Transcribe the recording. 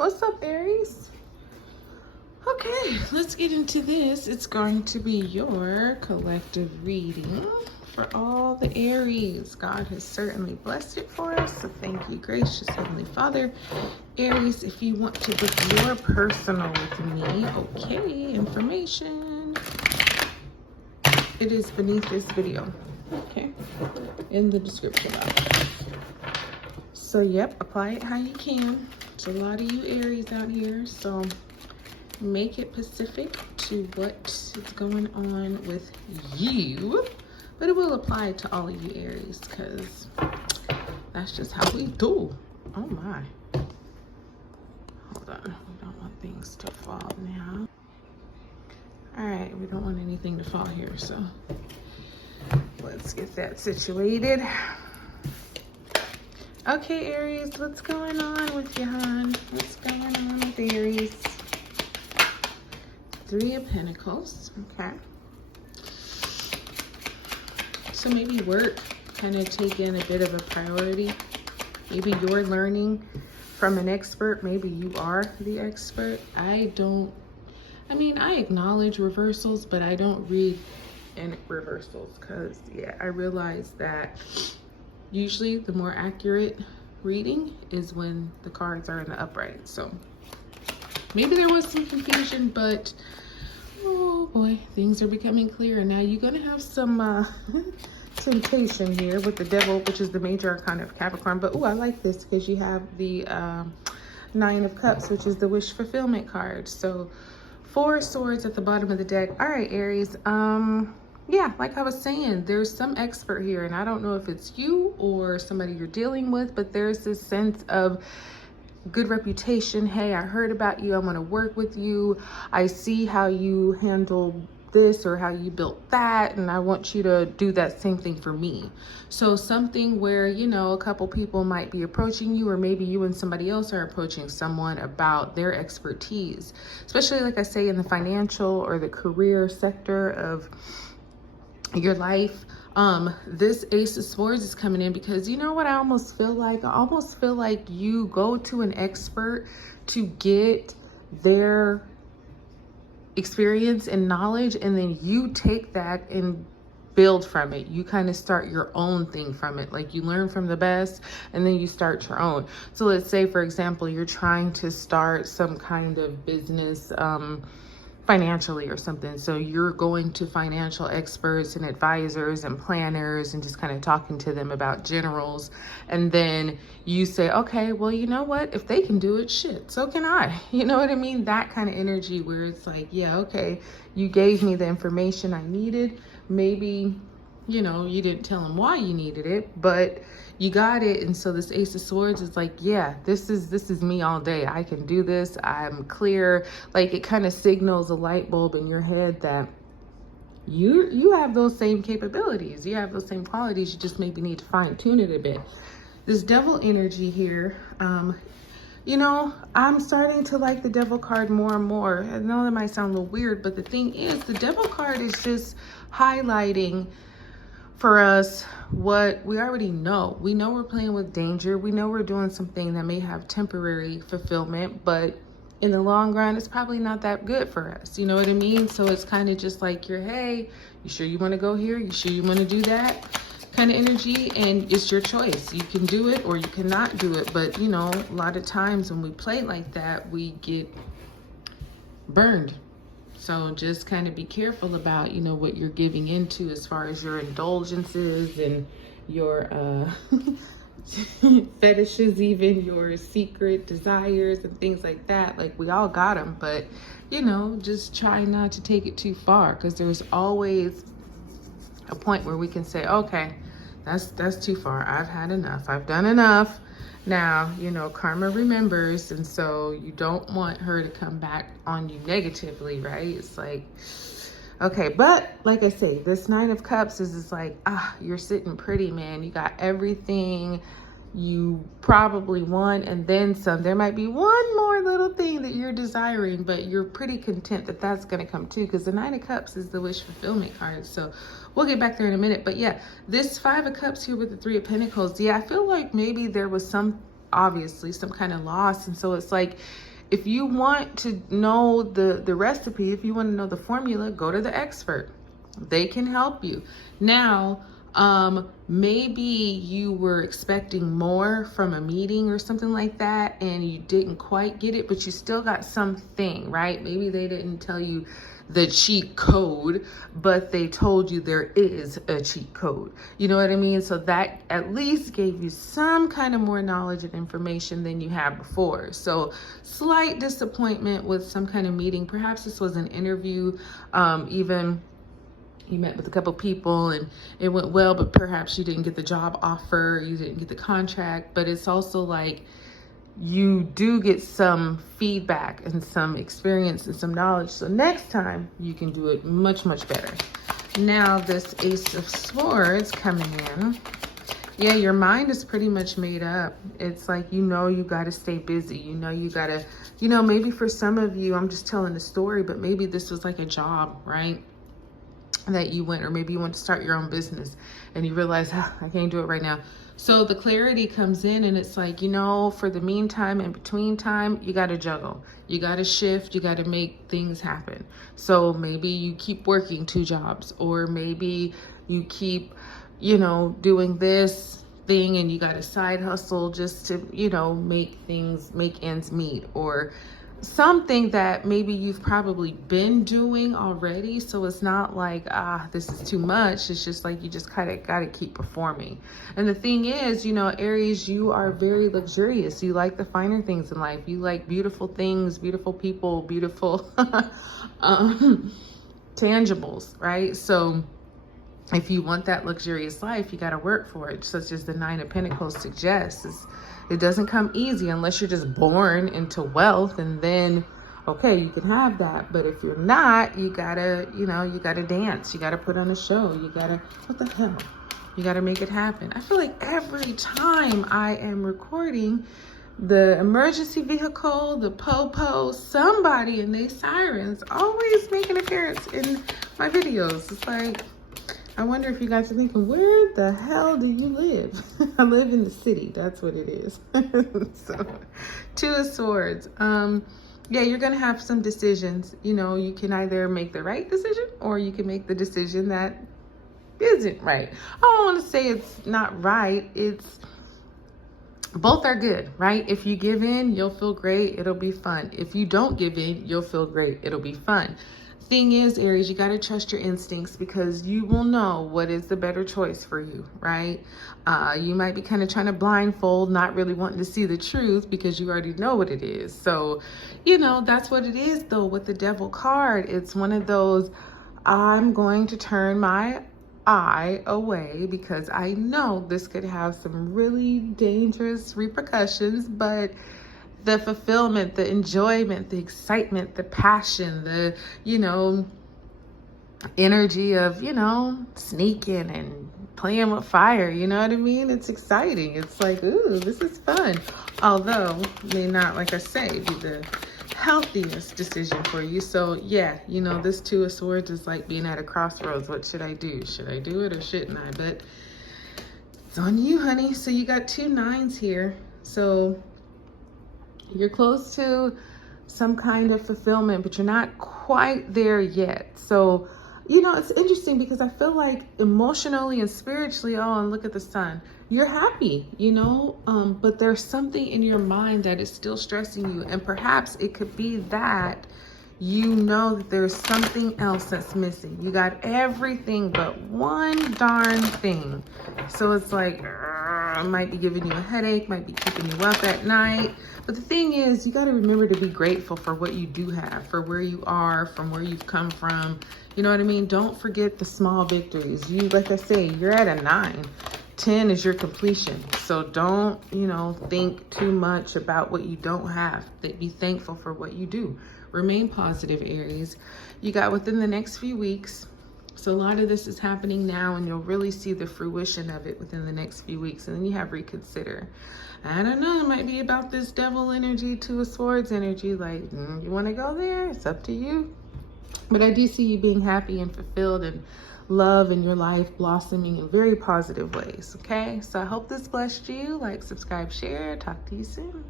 What's up, Aries? Okay, let's get into this. It's going to be your collective reading for all the Aries. God has certainly blessed it for us, so thank you, gracious Heavenly Father. Aries, if you want to book your personal with me, okay, information. It is beneath this video, okay, in the description box. So, yep, apply it how you can. There's a lot of you Aries out here, so make it specific to what is going on with you. But it will apply to all of you Aries, because that's just how we do. Oh my. Hold on. We don't want things to fall now. Alright, we don't want anything to fall here, so let's get that situated. Okay, Aries, what's going on with you, hon? What's going on with Aries? Three of Pentacles, okay. So maybe work kind of taking a bit of a priority. Maybe you're learning from an expert. Maybe you are the expert. I acknowledge reversals, but I don't read in reversals because, yeah, I realize that usually the more accurate reading is when the cards are in the upright. So maybe there was some confusion, but oh boy, things are becoming clearer. Now you're going to have some temptation here with the Devil, which is the major arcana of Capricorn. But oh, I like this because you have the Nine of Cups, which is the wish fulfillment card. So 4 swords at the bottom of the deck. All right, Aries. Yeah, like I was saying, there's some expert here, and I don't know if it's you or somebody you're dealing with, but there's this sense of good reputation. Hey, I heard about you. I want to work with you. I see how you handle this or how you built that, and I want you to do that same thing for me. So something where, you know, a couple people might be approaching you, or maybe you and somebody else are approaching someone about their expertise, especially like I say in the financial or the career sector of your life. This Ace of Swords is coming in because, you know what, I almost feel like you go to an expert to get their experience and knowledge, and then you take that and build from it. You kind of start your own thing from it. Like you learn from the best and then you start your own. So let's say, for example, you're trying to start some kind of business financially or something. So you're going to financial experts and advisors and planners and just kind of talking to them about generals. And then you say, okay, well, you know what? If they can do it, shit, so can I. You know what I mean? That kind of energy where it's like, yeah, okay, you gave me the information I needed. Maybe, you know, you didn't tell them why you needed it, but you got it. And so this Ace of Swords is like, yeah, this is me all day. I can do this. I'm clear. Like it kind of signals a light bulb in your head that you have those same capabilities. You have those same qualities. You just maybe need to fine tune it a bit. This Devil energy here, you know, I'm starting to like the Devil card more and more. I know that might sound a little weird, but the thing is, the Devil card is just highlighting for us what we already know. We know we're playing with danger. We know we're doing something that may have temporary fulfillment, but in the long run, it's probably not that good for us. You know what I mean? So it's kind of just like hey, you sure you want to go here? You sure you want to do that? Kind of energy, and it's your choice. You can do it or you cannot do it. But you know, a lot of times when we play like that, we get burned. So just kind of be careful about, you know, what you're giving into as far as your indulgences and your fetishes, even your secret desires and things like that. Like we all got them, but you know, just try not to take it too far, because there's always a point where we can say, okay, that's too far. I've had enough. I've done enough. Now, you know, karma remembers, and so you don't want her to come back on you negatively, right? It's like, okay, but like I say, this Nine of Cups is like, you're sitting pretty, man. You got everything you probably want, and then some. There might be one more little thing that you're desiring, but you're pretty content that that's going to come too, because the Nine of Cups is the wish fulfillment card. So we'll get back there in a minute. But yeah, this Five of Cups here with the Three of Pentacles, yeah, I feel like maybe there was some obviously some kind of loss. And so it's like, if you want to know the recipe, if you want to know the formula, go to the expert. They can help you. Now, maybe you were expecting more from a meeting or something like that, and you didn't quite get it, but you still got something, right? Maybe they didn't tell you the cheat code, but they told you there is a cheat code. You know what I mean? So that at least gave you some kind of more knowledge and information than you had before. So slight disappointment with some kind of meeting. Perhaps this was an interview, even you met with a couple people and it went well, but perhaps you didn't get the job offer, you didn't get the contract. But it's also like, you do get some feedback and some experience and some knowledge. So next time you can do it much, much better. Now this Ace of Swords coming in. Yeah, your mind is pretty much made up. It's like, you know, you got to stay busy. You know, you got to, you know, maybe for some of you, I'm just telling the story, but maybe this was like a job, right? That you went, or maybe you want to start your own business and you realize, I can't do it right now. So the clarity comes in and it's like, you know, for the meantime, in between time, you got to juggle, you got to shift, you got to make things happen. So maybe you keep working 2 jobs, or maybe you keep, you know, doing this thing and you got a side hustle just to, you know, make ends meet, or something that maybe you've probably been doing already. So it's not like, this is too much. It's just like, you just kind of got to keep performing. And the thing is, you know, Aries, you are very luxurious. You like the finer things in life. You like beautiful things, beautiful people, beautiful tangibles, right? So if you want that luxurious life, you got to work for it, such as the 9 of Pentacles suggests. It doesn't come easy unless you're just born into wealth, and then, okay, you can have that. But if you're not, you gotta, you know, you gotta dance. You gotta put on a show. You gotta, what the hell? You gotta make it happen. I feel like every time I am recording, the emergency vehicle, the po-po, somebody and they sirens always make an appearance in my videos. It's like, I wonder if you guys are thinking, where the hell do you live? I live in the city. That's what it is. So, 2 of Swords. Yeah, you're going to have some decisions. You know, you can either make the right decision or you can make the decision that isn't right. I don't want to say it's not right. It's both are good, right? If you give in, you'll feel great. It'll be fun. If you don't give in, you'll feel great. It'll be fun. Thing is, Aries, you got to trust your instincts, because you will know what is the better choice for you, right? You might be kind of trying to blindfold, not really wanting to see the truth because you already know what it is. So, you know, that's what it is though with the Devil card. It's one of those, I'm going to turn my eye away because I know this could have some really dangerous repercussions, but the fulfillment, the enjoyment, the excitement, the passion, the, you know, energy of, you know, sneaking and playing with fire, you know what I mean? It's exciting. It's like, ooh, this is fun. Although may not, like I say, be the healthiest decision for you. So yeah, you know, this 2 of Swords is like being at a crossroads. What should I do? Should I do it or shouldn't I? But it's on you, honey. So you got 2 9s here. So you're close to some kind of fulfillment, but you're not quite there yet. So, you know, it's interesting because I feel like emotionally and spiritually, oh, and look at the sun, you're happy, you know, but there's something in your mind that is still stressing you. And perhaps it could be that you know that there's something else that's missing. You got everything but one darn thing. So it's like, it might be giving you a headache, might be keeping you up at night. But the thing is, you got to remember to be grateful for what you do have, for where you are, from where you've come from. You know what I mean? Don't forget the small victories. You, like I say, you're at a 9. 10 is your completion. So don't, you know, think too much about what you don't have. Be thankful for what you do. Remain positive, Aries. You got within the next few weeks. So a lot of this is happening now, and you'll really see the fruition of it within the next few weeks. And then you have reconsider. I don't know, it might be about this Devil energy, 2 of Swords energy. Like, you want to go there? It's up to you. But I do see you being happy and fulfilled and love in your life blossoming in very positive ways, okay? So I hope this blessed you. Like, subscribe, share. Talk to you soon.